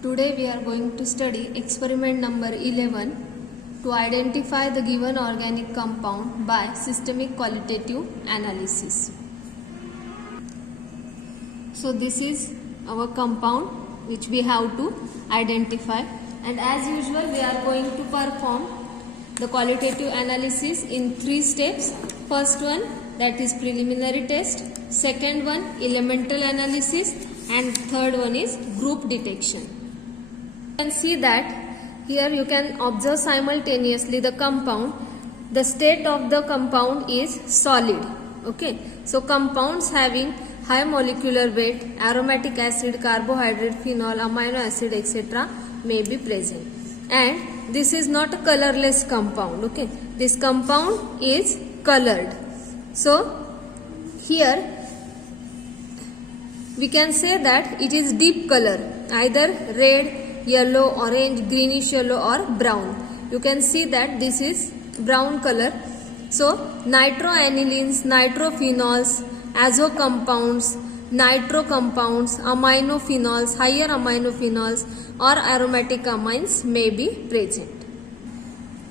Today we are going to study experiment number 11 to identify the given organic compound by systemic qualitative analysis. So this is our compound which we have to identify, and as usual we are going to perform the qualitative analysis in 3 steps. First one, that is preliminary test, second one elemental analysis, and third one is group detection. You can see that here you can observe simultaneously the compound. The state of the compound is solid. Okay, so compounds having high molecular weight, aromatic acid, carbohydrate, phenol, amino acid, etc. may be present. And this is not a colorless compound. Okay, this compound is colored. So here we can say that it is deep color, either red, yellow, orange, greenish yellow or brown. You can see that this is brown color. So nitroanilines, nitrophenols, azo compounds, nitro compounds, aminophenols, higher aminophenols or aromatic amines may be present.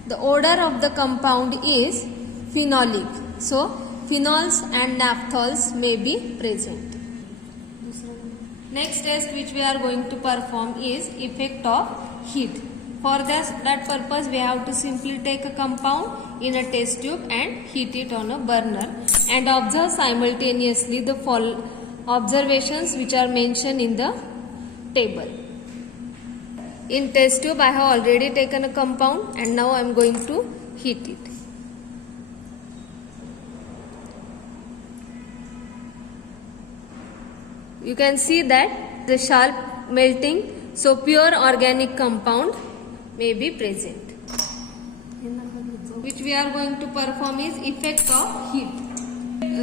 The odor of the compound is phenolic. So phenols and naphthals may be present. Next test which we are going to perform is effect of heat. For that purpose we have to simply take a compound in a test tube and heat it on a burner and observe simultaneously the observations which are mentioned in the table. In test tube I have already taken a compound and now I am going to heat it. You can see that the sharp melting, so pure organic compound may be present. Which we are going to perform is effect of heat.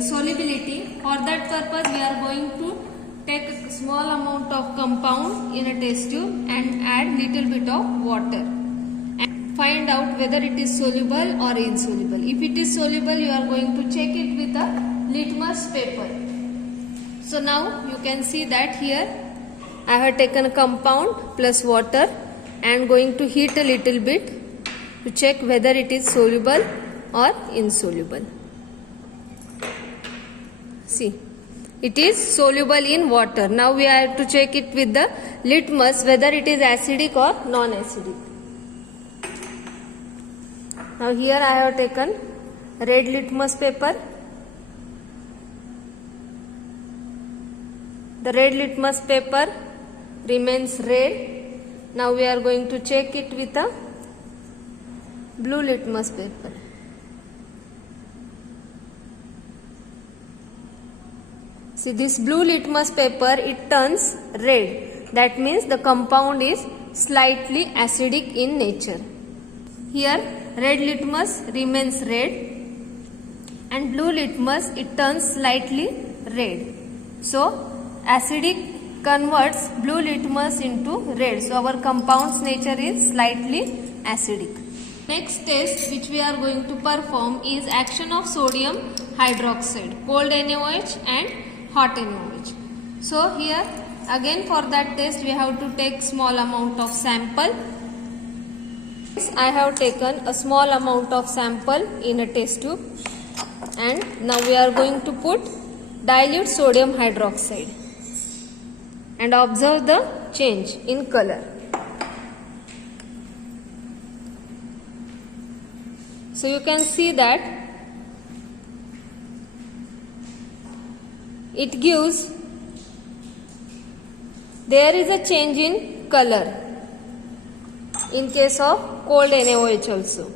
Solubility, for that purpose we are going to take a small amount of compound in a test tube and add little bit of water and find out whether it is soluble or insoluble. If it is soluble, you are going to check it with a litmus paper. So now you can see that here I have taken a compound plus water and going to heat a little bit to check whether it is soluble or insoluble. See, it is soluble in water. Now we have to check it with the litmus whether it is acidic or non-acidic. Now here I have taken red litmus paper. The red litmus paper remains red. Now we are going to check it with a blue litmus paper. See, this blue litmus paper, it turns red. That means the compound is slightly acidic in nature. Here red litmus remains red and blue litmus, it turns slightly red. So acidic converts blue litmus into red. So our compound's nature is slightly acidic. Next test which we are going to perform is action of sodium hydroxide, cold NaOH and hot NaOH. So here again for that test we have to take small amount of sample. I have taken a small amount of sample in a test tube and now we are going to put dilute sodium hydroxide and observe the change in color. So you can see that it gives, there is a change in color in case of cold NaOH also.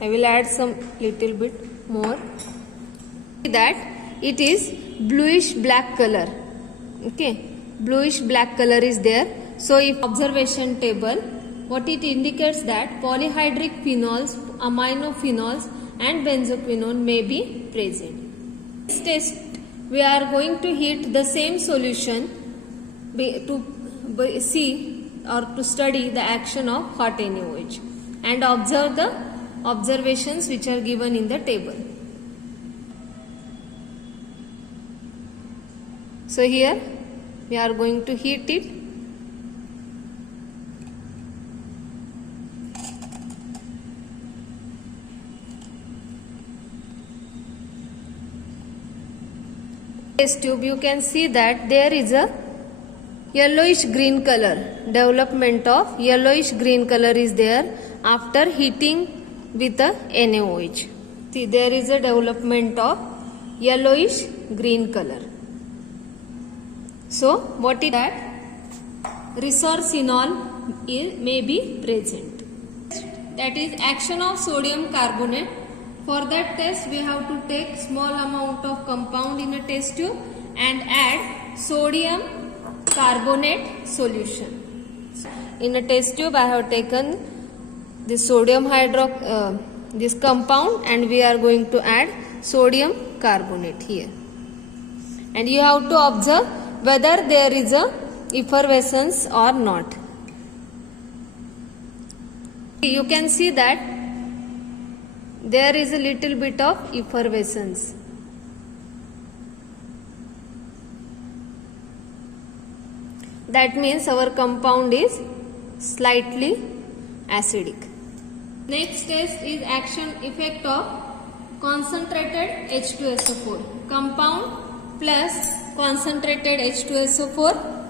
I will add some little bit more. That it is bluish black color. Okay, bluish black color is there. So if observation table, what it indicates that polyhydric phenols, aminophenols and benzoquinone may be present. This test we are going to heat the same solution to see or to study the action of hot NaOH and observe the observations which are given in the table. So here we are going to heat it test tube you can see that there is a yellowish green color. Development of yellowish green color is there after heating with a NaOH. See, there is a development of yellowish green color. So what is that? Resorcinol may be present. That is action of sodium carbonate. For that test we have to take small amount of compound in a test tube and add sodium carbonate solution. In a test tube I have taken this sodium this compound and we are going to add sodium carbonate here. And you have to observe whether there is a effervescence or not. You can see that there is a little bit of effervescence. That means our compound is slightly acidic. Next test is action effect of concentrated H2SO4. Compound plus concentrated H2SO4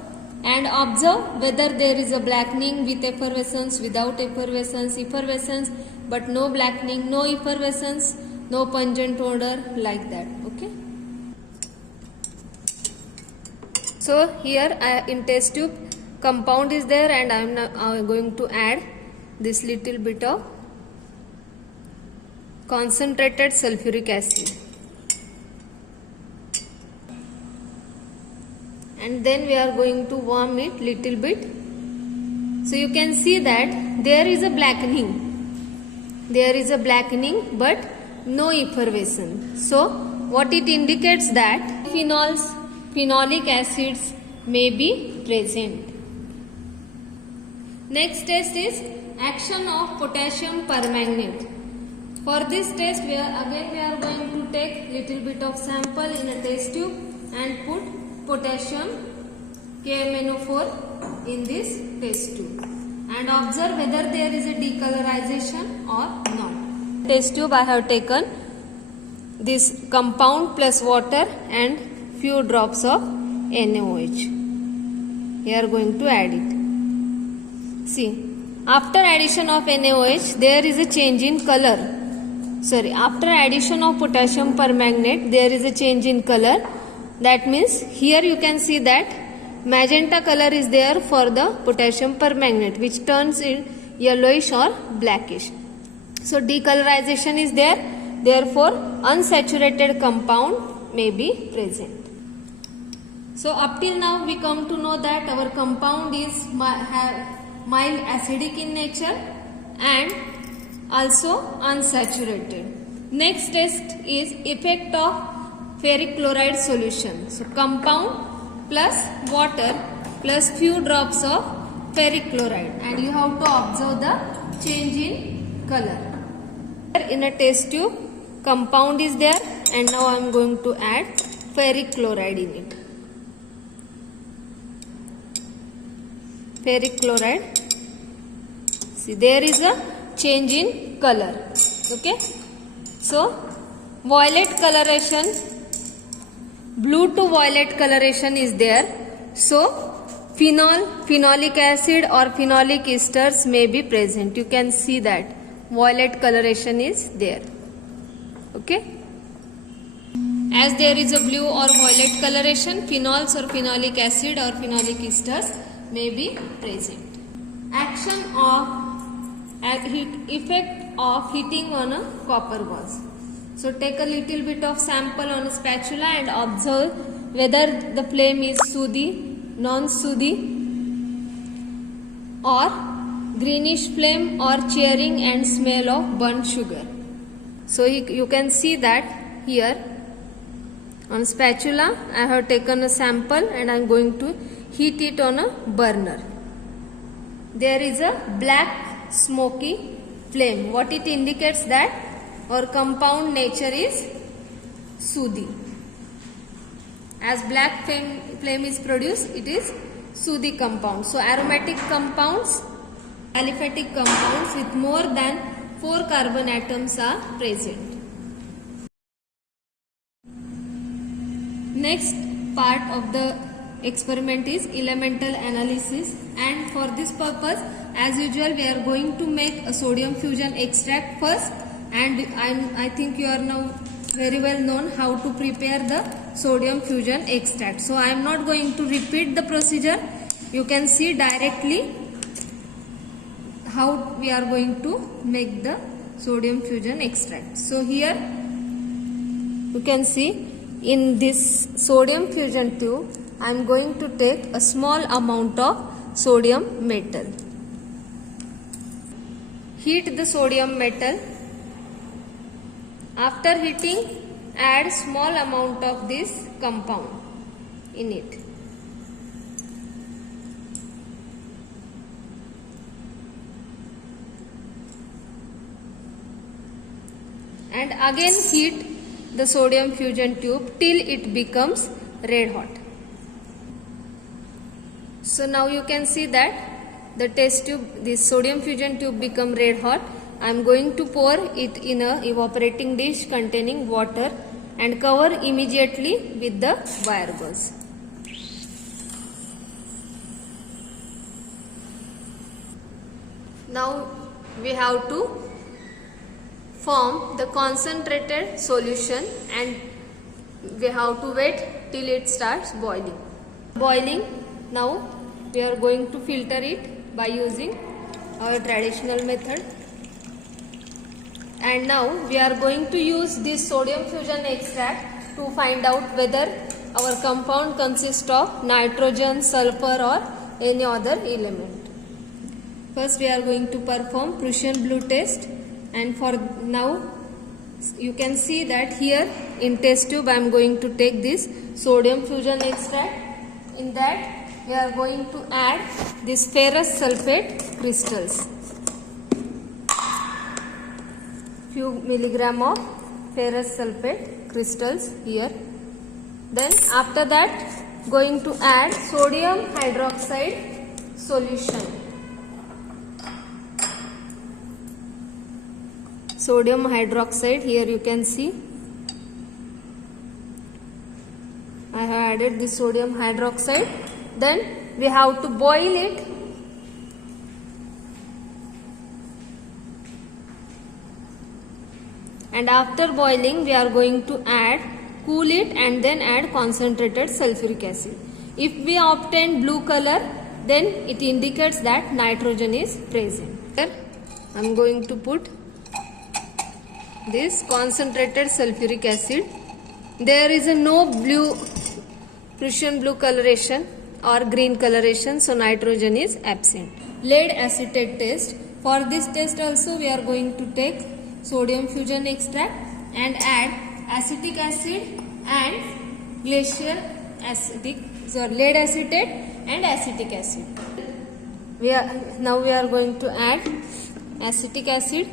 and observe whether there is a blackening with effervescence, without effervescence, effervescence but no blackening, no effervescence, no pungent odor, like that. Okay. So here in test tube compound is there and I am now going to add this little bit of concentrated sulfuric acid. And then we are going to warm it little bit. So you can see that there is a blackening. There is a blackening but no effervescence. So what it indicates that phenols, phenolic acids may be present. Next test is action of potassium permanganate. For this test we are going to take little bit of sample in a test tube and put potassium KMnO4 in this test tube and observe whether there is a decolorization or not. Test tube I have taken this compound plus water and few drops of NaOH. We are going to add it. See, after addition of NaOH there is a change in color. After addition of potassium permanganate there is a change in color. That means here you can see that magenta color is there for the potassium permanganate which turns in yellowish or blackish. So decolorization is there, therefore unsaturated compound may be present. So up till now we come to know that our compound is mild acidic in nature and also unsaturated. Next test is effect of ferric chloride solution. So compound plus water plus few drops of ferric chloride and you have to observe the change in color. In a test tube compound is there and now I am going to add ferric chloride in it. Ferric chloride. See, there is a change in color. Okay. So violet coloration, blue to violet coloration is there. So phenol, phenolic acid or phenolic esters may be present. You can see that violet coloration is there. Okay. As there is a blue or violet coloration, phenols or phenolic acid or phenolic esters may be present. Action of effect of heating on a copper vase. So take a little bit of sample on a spatula and observe whether the flame is sooty, non-sooty or greenish flame or cheering and smell of burnt sugar. So you can see that here on spatula I have taken a sample and I am going to heat it on a burner. There is a black smoky flame. What it indicates that our compound nature is sooty. As black flame is produced, it is sooty compound. So aromatic compounds, aliphatic compounds with more than 4 carbon atoms are present. Next part of the experiment is elemental analysis, and for this purpose, as usual, we are going to make a sodium fusion extract first, and I think you are now very well known how to prepare the sodium fusion extract. So I am not going to repeat the procedure. You can see directly how we are going to make the sodium fusion extract. So here you can see in this sodium fusion tube, I am going to take a small amount of sodium metal. Heat the sodium metal. After heating, add small amount of this compound in it. And again heat the sodium fusion tube till it becomes red hot. So now you can see that the test tube, this sodium fusion tube become red hot. I am going to pour it in a evaporating dish containing water and cover immediately with the wire gauze. Now we have to form the concentrated solution, and we have to wait till it starts boiling. Now we are going to filter it by using our traditional method. And now we are going to use this sodium fusion extract to find out whether our compound consists of nitrogen, sulfur or any other element. First we are going to perform Prussian blue test, and for now you can see that here in test tube I am going to take this sodium fusion extract. In that we are going to add this ferrous sulfate crystals. Few milligram of ferrous sulfate crystals here. Then after that going to add sodium hydroxide solution. Sodium hydroxide, here you can see I have added the sodium hydroxide. Then we have to boil it. And after boiling we are going to cool it and then add concentrated sulfuric acid. If we obtain blue color, then it indicates that nitrogen is present. Here I am going to put this concentrated sulfuric acid. There is no blue, Prussian blue coloration or green coloration, so nitrogen is absent. Lead acetate test. For this test also we are going to take sodium fusion extract and add acetic acid and lead acetate and acetic acid. Now we are going to add acetic acid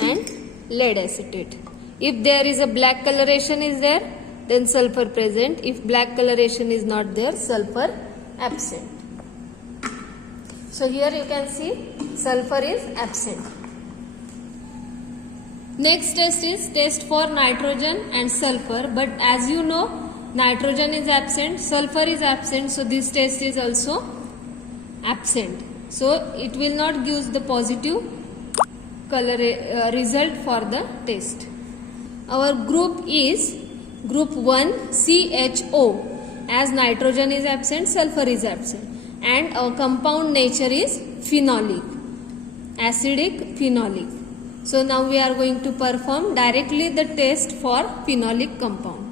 and lead acetate. If there is a black coloration is there, then sulfur present. If black coloration is not there, sulfur absent. So here you can see sulfur is absent. Next test is test for nitrogen and sulfur, but as you know nitrogen is absent, sulfur is absent, so this test is also absent. So it will not give the positive color result for the test. Our group is group 1 CHO, as nitrogen is absent, sulfur is absent, and our compound nature is phenolic, acidic phenolic. So now we are going to perform directly the test for phenolic compound.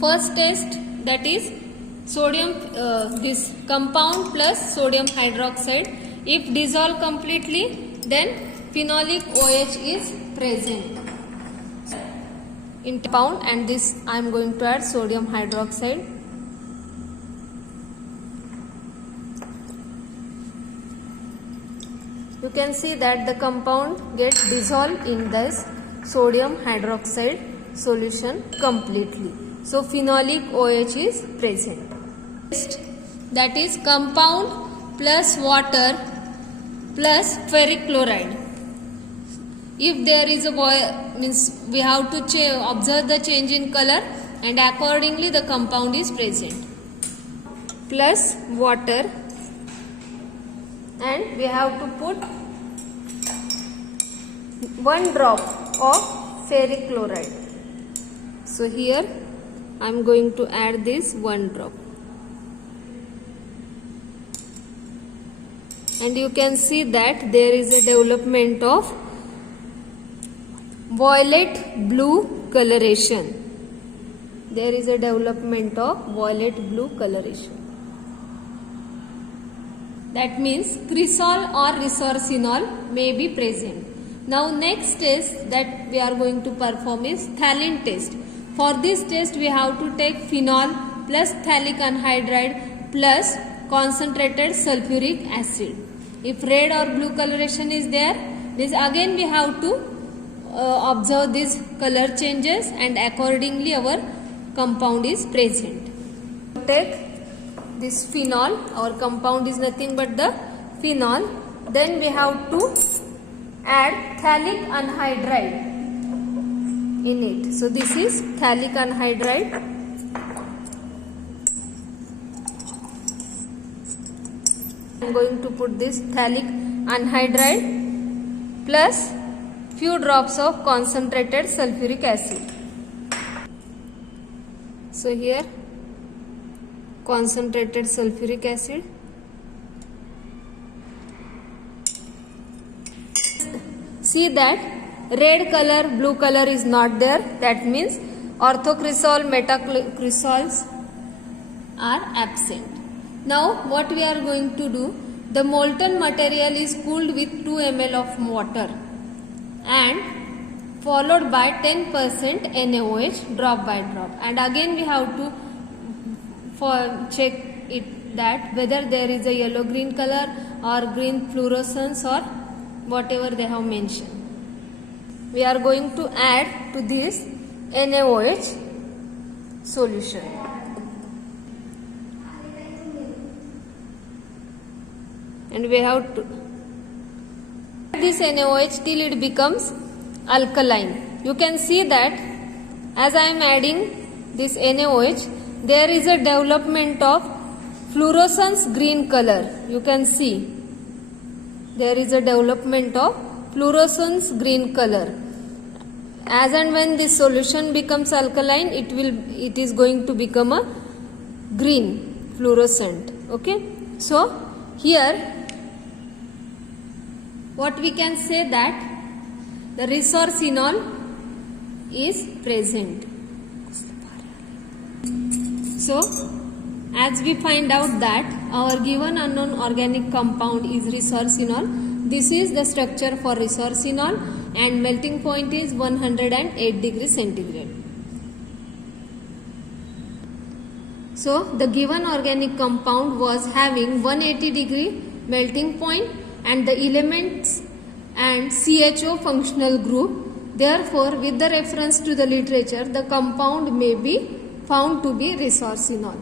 First test, that is sodium, this compound plus sodium hydroxide. If dissolved completely, then phenolic OH is present in compound, and this I am going to add sodium hydroxide. You can see that the compound gets dissolved in this sodium hydroxide solution completely. So phenolic OH is present. That is compound plus water plus ferric chloride. If there is a means we have to observe the change in color, and accordingly the compound is present. Plus water, and we have to put 1 drop of ferric chloride. So here I am going to add this 1 drop. And you can see that there is a development of violet blue coloration. There is a development of violet blue coloration. That means cresol or resorcinol may be present. Now next test that we are going to perform is phthalate test. For this test we have to take phenol plus phthalic anhydride plus concentrated sulfuric acid. If red or blue coloration is there, this again we have to observe these color changes, and accordingly our compound is present. Take this phenol, our compound is nothing but the phenol. Then we have to add phthalic anhydride in it. So this is phthalic anhydride. I am going to put this phthalic anhydride plus few drops of concentrated sulfuric acid. So here concentrated sulfuric acid. See that red color, blue color is not there. That means orthocresol, metacresols are absent. Now what we are going to do, the molten material is cooled with 2 ml of water and followed by 10% NaOH drop by drop, and again we have to check it that whether there is a yellow green color or green fluorescence or whatever they have mentioned. We are going to add to this NaOH solution. And we have to add this NaOH till it becomes alkaline. You can see that as I am adding this NaOH, there is a development of fluorescence green color. You can see there is a development of fluorescence green color. As and when this solution becomes alkaline, it is going to become a green fluorescent. Okay, so here what we can say that the resorcinol is present. So as we find out that our given unknown organic compound is resorcinol, this is the structure for resorcinol, and melting point is 108 degrees centigrade. So the given organic compound was having 180 degree melting point and the elements and CHO functional group. Therefore, with the reference to the literature, the compound may be found to be resorcinol.